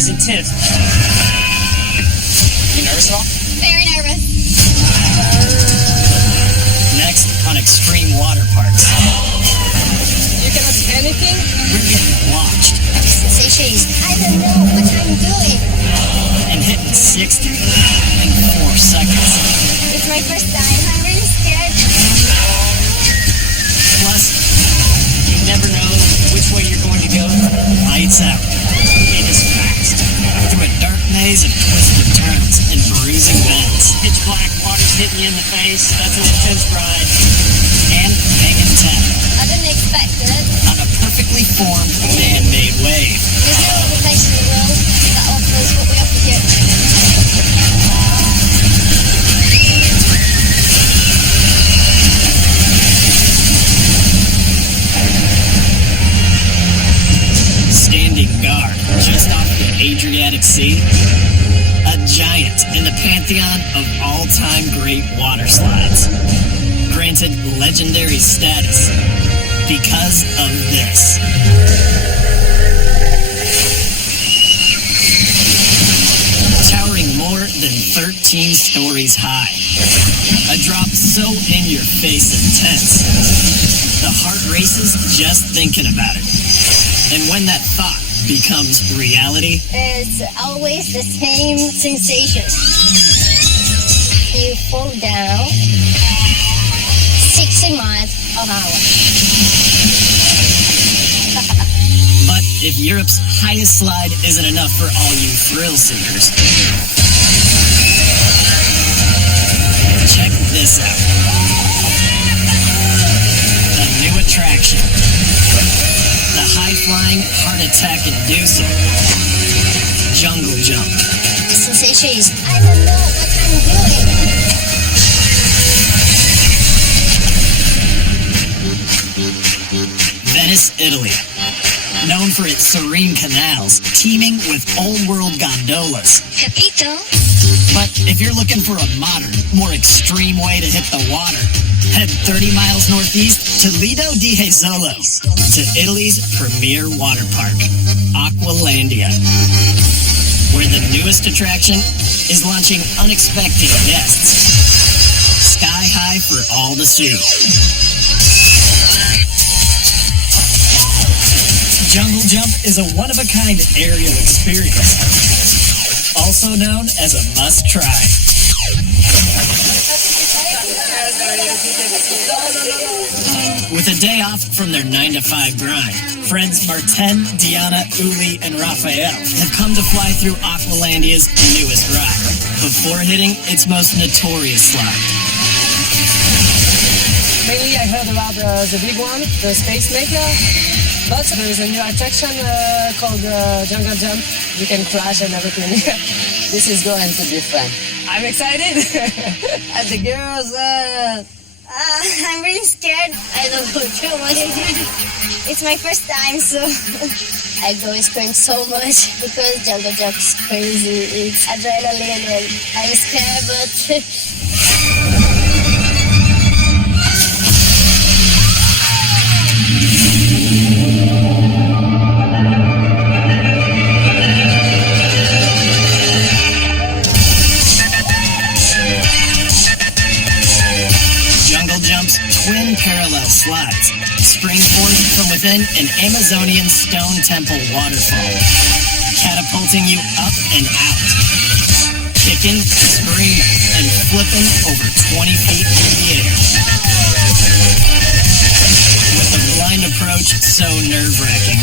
is intense. You nervous at all? Very nervous. Next on Xtreme Waterparks. You cannot see anything? We're getting watched. Sensation is, I don't know what I'm doing. And hitting 60 in 4 seconds. It's my first time. I'm really scared. Plus, you never know which way you're going to go. Lights out. It is fast. Through a dark maze of twisted turns and bruising bends. Pitch black, water's hitting you in the face. That's an intense ride. And hanging 10. I didn't expect it. On a perfectly formed, man-made wave. There's no other place in the world that offers what we offer here. Standing guard just off the Adriatic Sea, a giant in the pantheon of all-time great water slides, granted legendary status because of this. Towering more than 13 stories high, a drop so in your face intense, the heart races just thinking about it. And when that thought becomes reality, It's always the same sensation. You fall down 60 miles an hour. but if Europe's highest slide isn't enough for all you thrill seekers, check this out. A new attraction. The high-flying, heart attack-inducing jungle jump. The sensation is, I don't know what I'm doing. Venice, Italy. Known for its serene canals, teeming with old-world gondolas. Capito? But if you're looking for a modern, more extreme way to hit the water, head 30 miles northeast to Lido di Jesolo, to Italy's premier water park, Aqualandia, where the newest attraction is launching unexpected guests, sky high for all to see. Jungle Jump is a one-of-a-kind aerial experience, also known as a must-try. With a day off from their 9-to-5 grind, friends Martin, Diana, Uli, and Raphael have come to fly through Aqualandia's newest ride, before hitting its most notorious slide. Mainly I heard about the big one, the Space Maker, but there is a new attraction called Jungle Jump. You can crash and everything. This is going to be fun. I'm excited. And the girls, I'm really scared. I don't know too much. It's my first time, so I go scream so much because jungle jump is crazy. It's adrenaline and I'm scared, but twin parallel slides spring forth from within an Amazonian stone temple waterfall, catapulting you up and out, kicking, screaming, and flipping over 20 feet in the air. With the blind approach so nerve-wracking,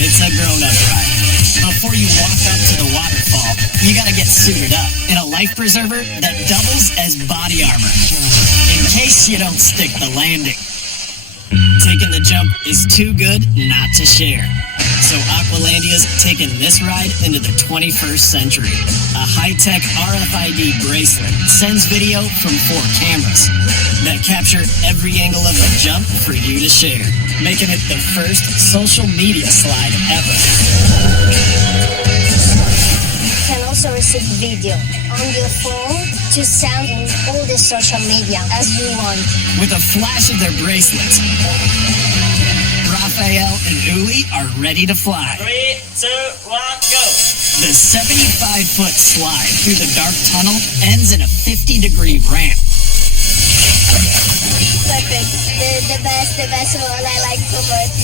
it's a grown-up ride. Before you walk up to the waterfall, you gotta get suited up in a life preserver that doubles as body armor, in case you don't stick the landing. Taking the jump is too good not to share. So Aqualandia's taken this ride into the 21st century. A high-tech RFID bracelet sends video from 4 cameras that capture every angle of the jump for you to share, making it the first social media slide ever. you can also receive video on your phone to send on all the social media as you want. With a flash of their bracelets, Raphael and Uli are ready to fly. 3, 2, 1, go! The 75-foot slide through the dark tunnel ends in a 50-degree ramp. Perfect. The best one. I like so much.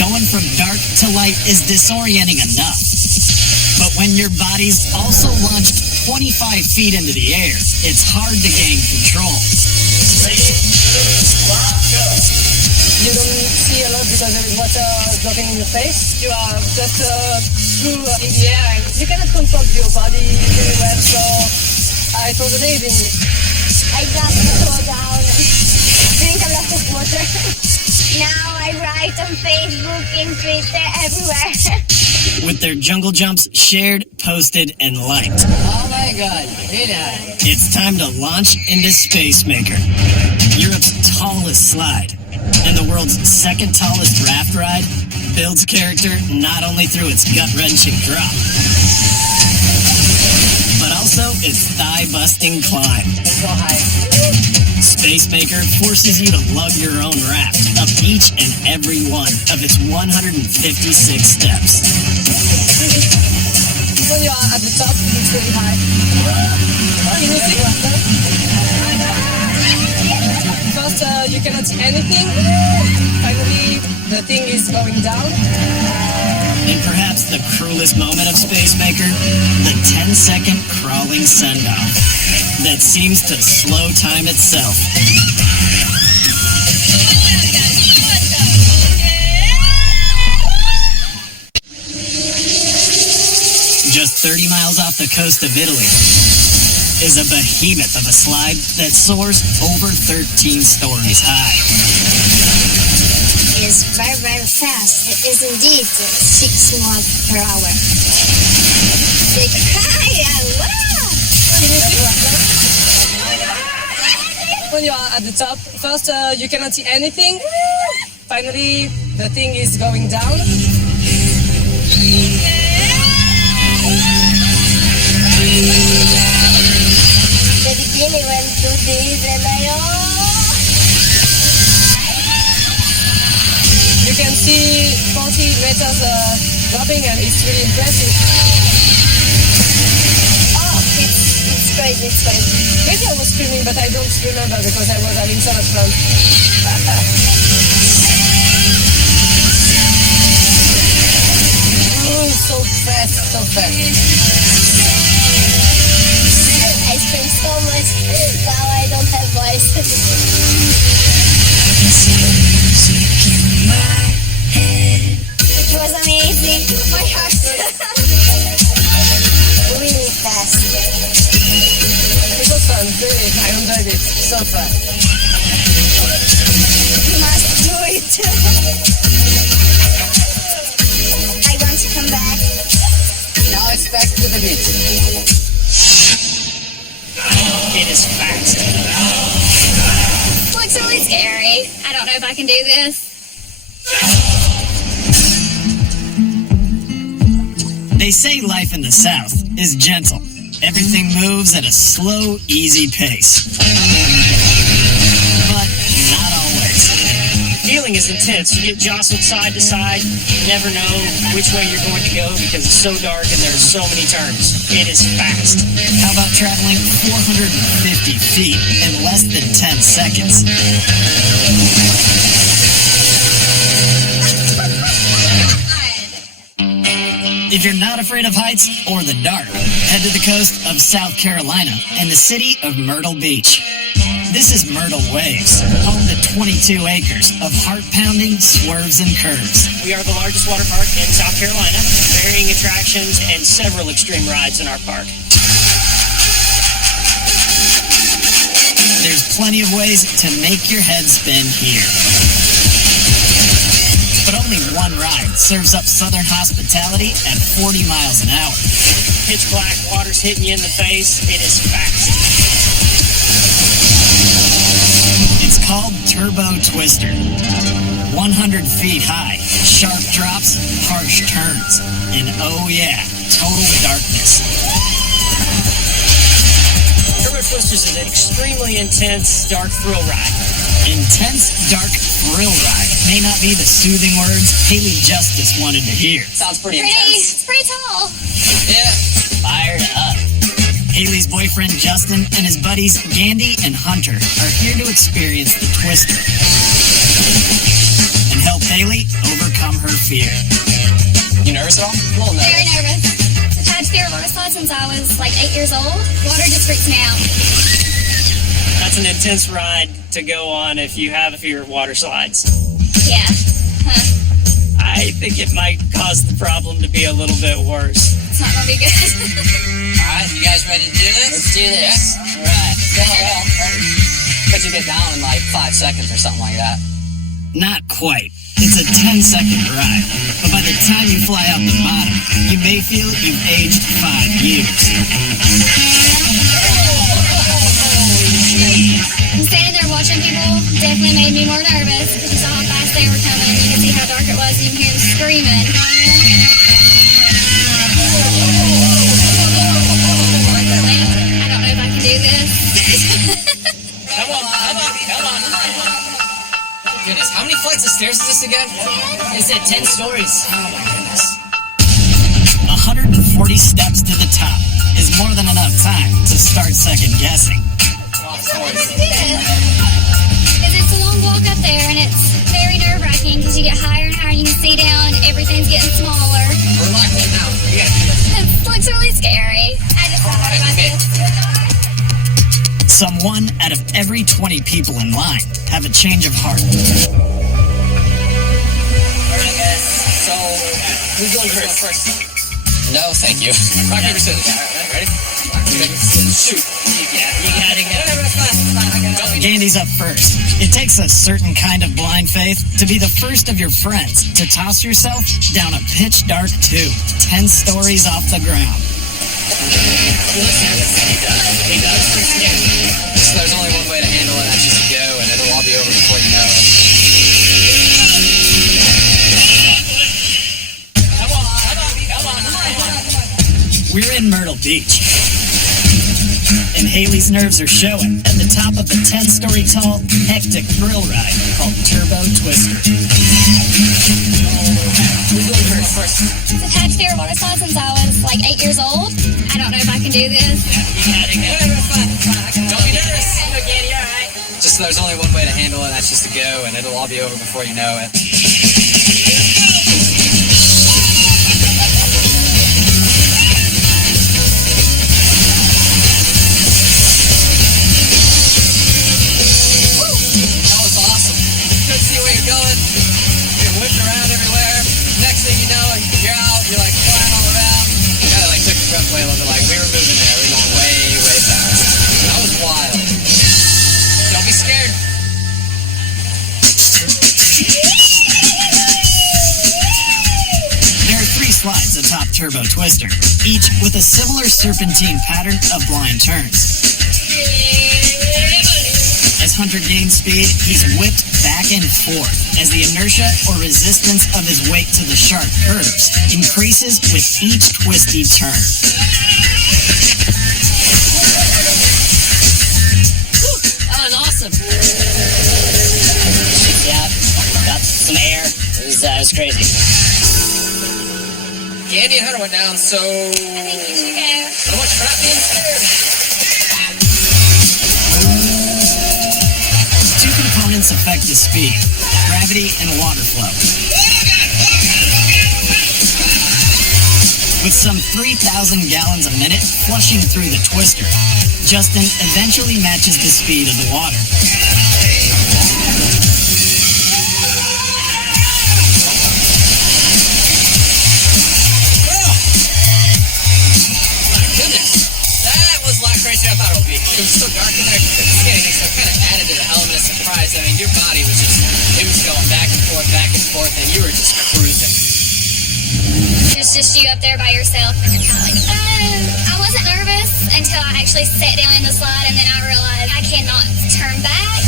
Going from dark to light is disorienting enough. But when your body's also launched 25 feet into the air, it's hard to gain control. You don't see a lot because there is water dropping in your face. You are just through in the air and you cannot control your body very well. So it was amazing. I just go down and drink a lot of water. Now I write on Facebook, in Twitter, everywhere. With their jungle jumps shared, posted, and liked. Oh my God, really? It's time to launch into Space Maker, Europe's tallest slide, and the world's second tallest raft ride. Builds character not only through its gut-wrenching drop, but also its thigh-busting climb. So high. Space Maker forces you to lug your own raft up each and every one of its 156 steps. When you are at the top, it's very high. Can you see? First, you cannot see anything. Finally, the thing is going down. And perhaps the cruelest moment of Space Maker, the 10-second crawling send-off that seems to slow time itself. Just 30 miles off the coast of Italy is a behemoth of a slide that soars over 13 stories high. It is very, very fast. It is indeed 6 miles per hour. They cry and wow! When you are at the top, first, you cannot see anything. Finally, the thing is going down. The beginning went to this and You can see 40 meters dropping and it's really impressive. it's crazy, it's crazy. Maybe I was screaming, but I don't remember because I was having so much fun. Oh, so fast, so fast. I scream so much. Now I don't have voice. It was amazing. My heart. Really fast. It was fun, really. I enjoyed it. So fun. You must do it. I want to come back. Now it's back to the beach. It is fast. Looks really scary. I don't know if I can do this. They say life in the South is gentle. Everything moves at a slow, easy pace. But not always. Feeling is intense. You get jostled side to side. You never know which way you're going to go because it's so dark and there's so many turns. It is fast. How about traveling 450 feet in less than 10 seconds? If you're not afraid of heights or the dark, head to the coast of South Carolina and the city of Myrtle Beach. This is Myrtle Waves, home to 22 acres of heart-pounding swerves and curves. We are the largest water park in South Carolina, varying attractions and several extreme rides in our park. There's plenty of ways to make your head spin here. But only one ride serves up Southern hospitality at 40 miles an hour. Pitch black, water's hitting you in the face. It is fast. It's called Turbo Twister. 100 feet high, sharp drops, harsh turns, and oh yeah, total darkness. Turbo Twister's an extremely intense, dark thrill ride. Intense, dark thrill ride may not be the soothing words Haley Justice wanted to hear. Sounds pretty Pretty, intense. it's pretty tall. Yeah. Fired up. Haley's boyfriend Justin and his buddies Gandy and Hunter are here to experience the Twister and help Haley overcome her fear. You nervous at all? A little nervous. Very nervous. I've had fear of water slides since I was like 8 years old. Water just freaks me out. That's an intense ride to go on if you have a fear of water slides. Yeah. Huh. I think it might cause the problem to be a little bit worse. It's not gonna be good. Alright, you guys ready to do this? Let's do this. Yeah. Alright. Go. Bet you get down in like 5 seconds or something like that. Not quite. It's a 10-second ride, but by the time you fly out the bottom, you may feel you've aged 5 years. And standing there watching people definitely made me more nervous because you saw how fast they were coming. You could see how dark it was and you can hear them screaming. I don't know if I can do this. Come on. Goodness, how many flights of stairs is this again? It said 10 stories. Oh my goodness. 140 steps to the top is more than enough time to start second guessing. Because it's a long walk up there and it's very nerve-wracking because you get higher and higher and you can see down, everything's getting smaller. We're locked in now. We gotta do this. It looks really scary. I just don't know about this. Some 1 out of every 20 people in line have a change of heart. Alright guys, so who's going first? No, thank you. Rock, paper, scissors. Alright, ready? Rock, paper, scissors, shoot. You gotta go. Gandy's up first. It takes a certain kind of blind faith to be the first of your friends to toss yourself down a pitch dark tube 10 stories off the ground. He does. So there's only one way to handle it, that's just to go, and it'll all be over before you know it. Come on. We're in Myrtle Beach, and Haley's nerves are showing at the top of a 10-story tall, hectic thrill ride called Turbo Twister. Who's going first? I've had fear of water slides since I was like 8 years old. I don't know if I can do this. You gotta go. Don't be nervous. Gandy, all right. Just there's only one way to handle it, that's just to go, and it'll all be over before you know it. That was awesome. Couldn't see where you're going. You're whipped around everywhere. Next thing you know, you're out. You're like flying all around. Kind of like took the breath away a little bit. Like we were moving there. We were going way, way fast. That was wild. Don't be scared. There are 3 slides atop Turbo Twister, each with a similar serpentine pattern of blind turns. As Hunter gains speed, he's whipped back and forth as the inertia or resistance of his weight to the sharp curves increases with each twisty turn. That was awesome. Yeah, got some air. It was crazy. Gandy and Hunter went down, so I think you should go. so much for not being scared. 2 components affect the speed: gravity and water flow. With some 3,000 gallons a minute flushing through the twister, Justin eventually matches the speed of the water. Goodness, that was a lot crazier than I thought it would be. It was so dark in there, couldn't see anything, so it kind of added to the element of surprise. I mean, your body was just, it was going back and forth, and you were just cruising. It's just you up there by yourself. And you're kind of like, I wasn't nervous until I actually sat down in the slide, and then I realized I cannot turn back.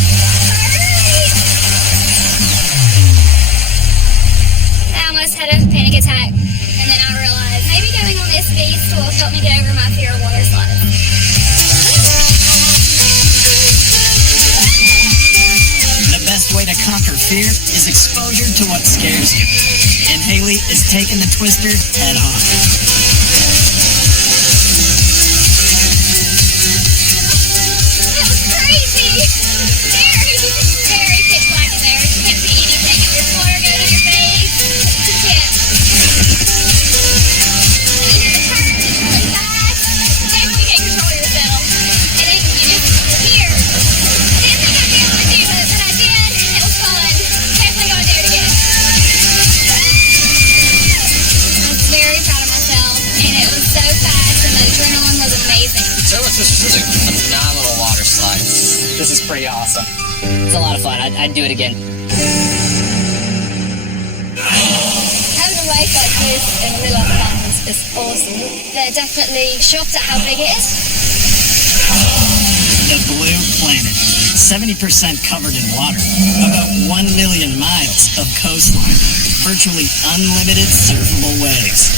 I almost had a panic attack, and then I realized maybe going on this beast will help me get over my fear of water slides. to conquer fear is exposure to what scares you. And Haley is taking the twister head on. That was crazy! Very pitch black in there. You can't see anything. If your water goes in your face, you can't. And you're turning really fast. You definitely can't control yourself. And then you just hear. I didn't think I'd be able to do it, but I did. It was fun. Definitely gonna do it again. I was very proud of myself, and it was so fast, and the adrenaline was amazing. Turbo Twisters was a phenomenal water slide. This is pretty awesome. It's a lot of fun. I'd do it again. Having a wave like this in the middle of the mountains is awesome. They're definitely shocked at how big it is. The Blue Planet. 70% covered in water. About 1 million miles of coastline. Virtually unlimited surfable waves.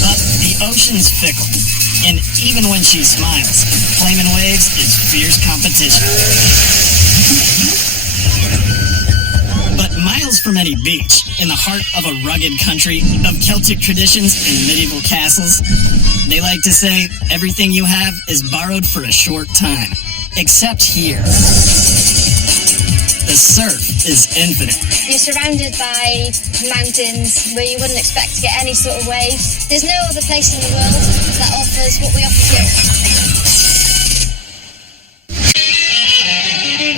But the ocean's fickle. And even when she smiles, Flamin' Waves is fierce competition. But miles from any beach, in the heart of a rugged country of Celtic traditions and medieval castles, they like to say everything you have is borrowed for a short time. Except here. The surf is infinite. You're surrounded by mountains where you wouldn't expect to get any sort of waves. There's no other place in the world that offers what we offer here.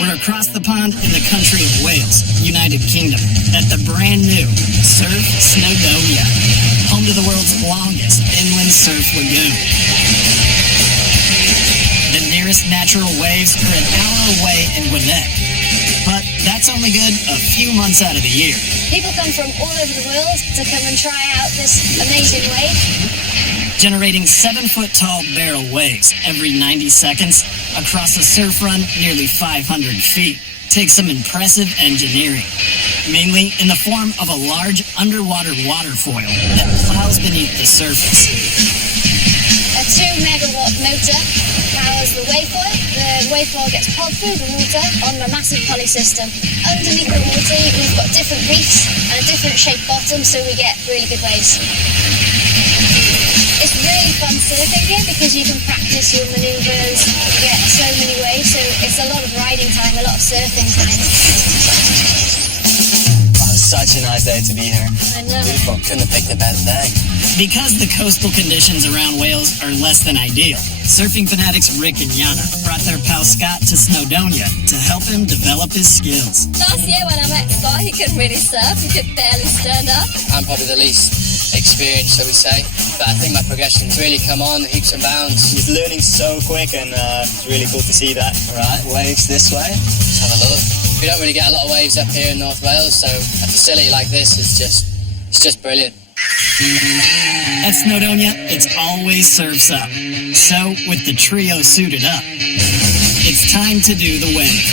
We're across the pond in the country of Wales, United Kingdom, at the brand new Surf Snowdonia, home to the world's longest inland surf lagoon. The nearest natural waves are an hour away in Gwinnett, but that's only good a few months out of the year. People come from all over the world to come and try out this amazing wave. Generating 7-foot-tall barrel waves every 90 seconds across a surf run nearly 500 feet takes some impressive engineering, mainly in the form of a large underwater waterfoil that plows beneath the surface. A 2-megawatt motor powers the wavefoil. The wavefoil gets pulled through the water on a massive pulley system. Underneath the water, we've got different reefs and a different shaped bottom, so we get really good waves. It's really fun surfing here because you can practice your maneuvers, you get so many waves, so it's a lot of riding time, a lot of surfing time. Wow, it's such a nice day to be here. I know. Beautiful. Couldn't have picked a better day. Because the coastal conditions around Wales are less than ideal, surfing fanatics Rick and Yana brought their pal Scott to Snowdonia to help him develop his skills. Last year when I met Scott, he couldn't really surf. He could barely stand up. I'm probably the least experienced, shall we say. But I think my progression's really come on, heaps and bounds. He's learning so quick, and it's really cool to see that. Right, waves this way. Let's have a look. We don't really get a lot of waves up here in North Wales, so a facility like this is just brilliant. At Snowdonia, it's always surfs up. So, with the trio suited up, it's time to do the wave.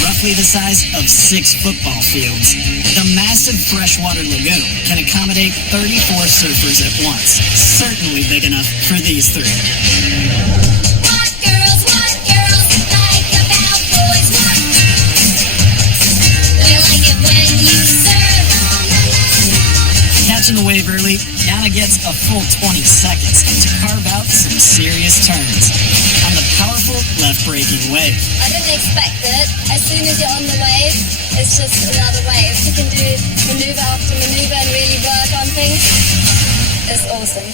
Roughly the size of 6 football fields, the massive freshwater lagoon can accommodate 34 surfers at once. Certainly big enough for these 3. What girls like about boys? We like it when you surf. Catching the wave early, Yana gets a full 20 seconds to carve out some serious turns on the powerful left-breaking wave. I didn't expect it. As soon as you're on the wave, it's just another wave. You can do maneuver after maneuver and really work on things. It's awesome.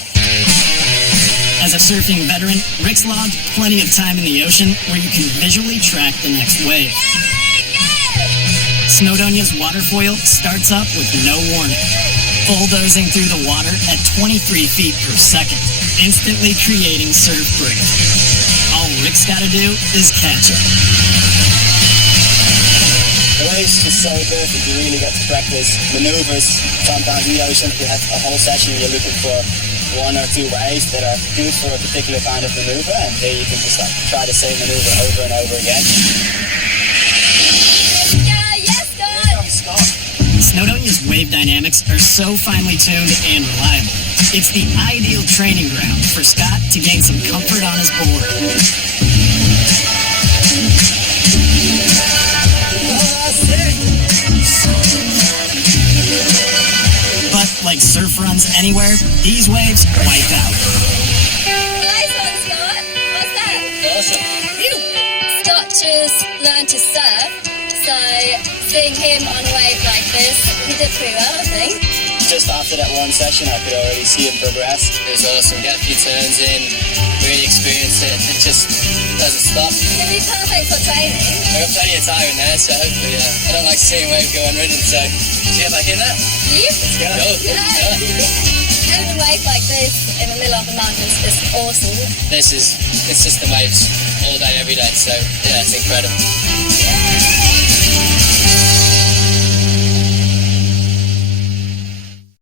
As a surfing veteran, Rick's logged plenty of time in the ocean where you can visually track the next wave. Snowdonia's waterfoil starts up with no warning, bulldozing through the water at 23 feet per second, instantly creating surf break. All Rick's gotta do is catch it. The waves just so good that you really get to practice maneuvers. Sometimes in the ocean you have a whole session you're looking for 1 or 2 waves that are good for a particular kind of maneuver, and here you can just try the same maneuver over and over again. Snowdonia's wave dynamics are so finely tuned and reliable. It's the ideal training ground for Scott to gain some comfort on his board. like surf runs anywhere, these waves wipe out. Nice one, Scott. What's that? Awesome. Scott just learned to surf, so seeing him on a wave like this, he did pretty well, I think. Just after that one session, I could already see him progress. It was awesome. Get a few turns in, really experienced it. It just doesn't stop. It'll be perfect for training. I've got plenty of time in there, so hopefully, I don't like seeing waves go unridden, so let's get back in there. You? Go. Go. Having a wave like this in the middle of the mountains is awesome. It's just the waves all day, every day, so yeah, it's incredible.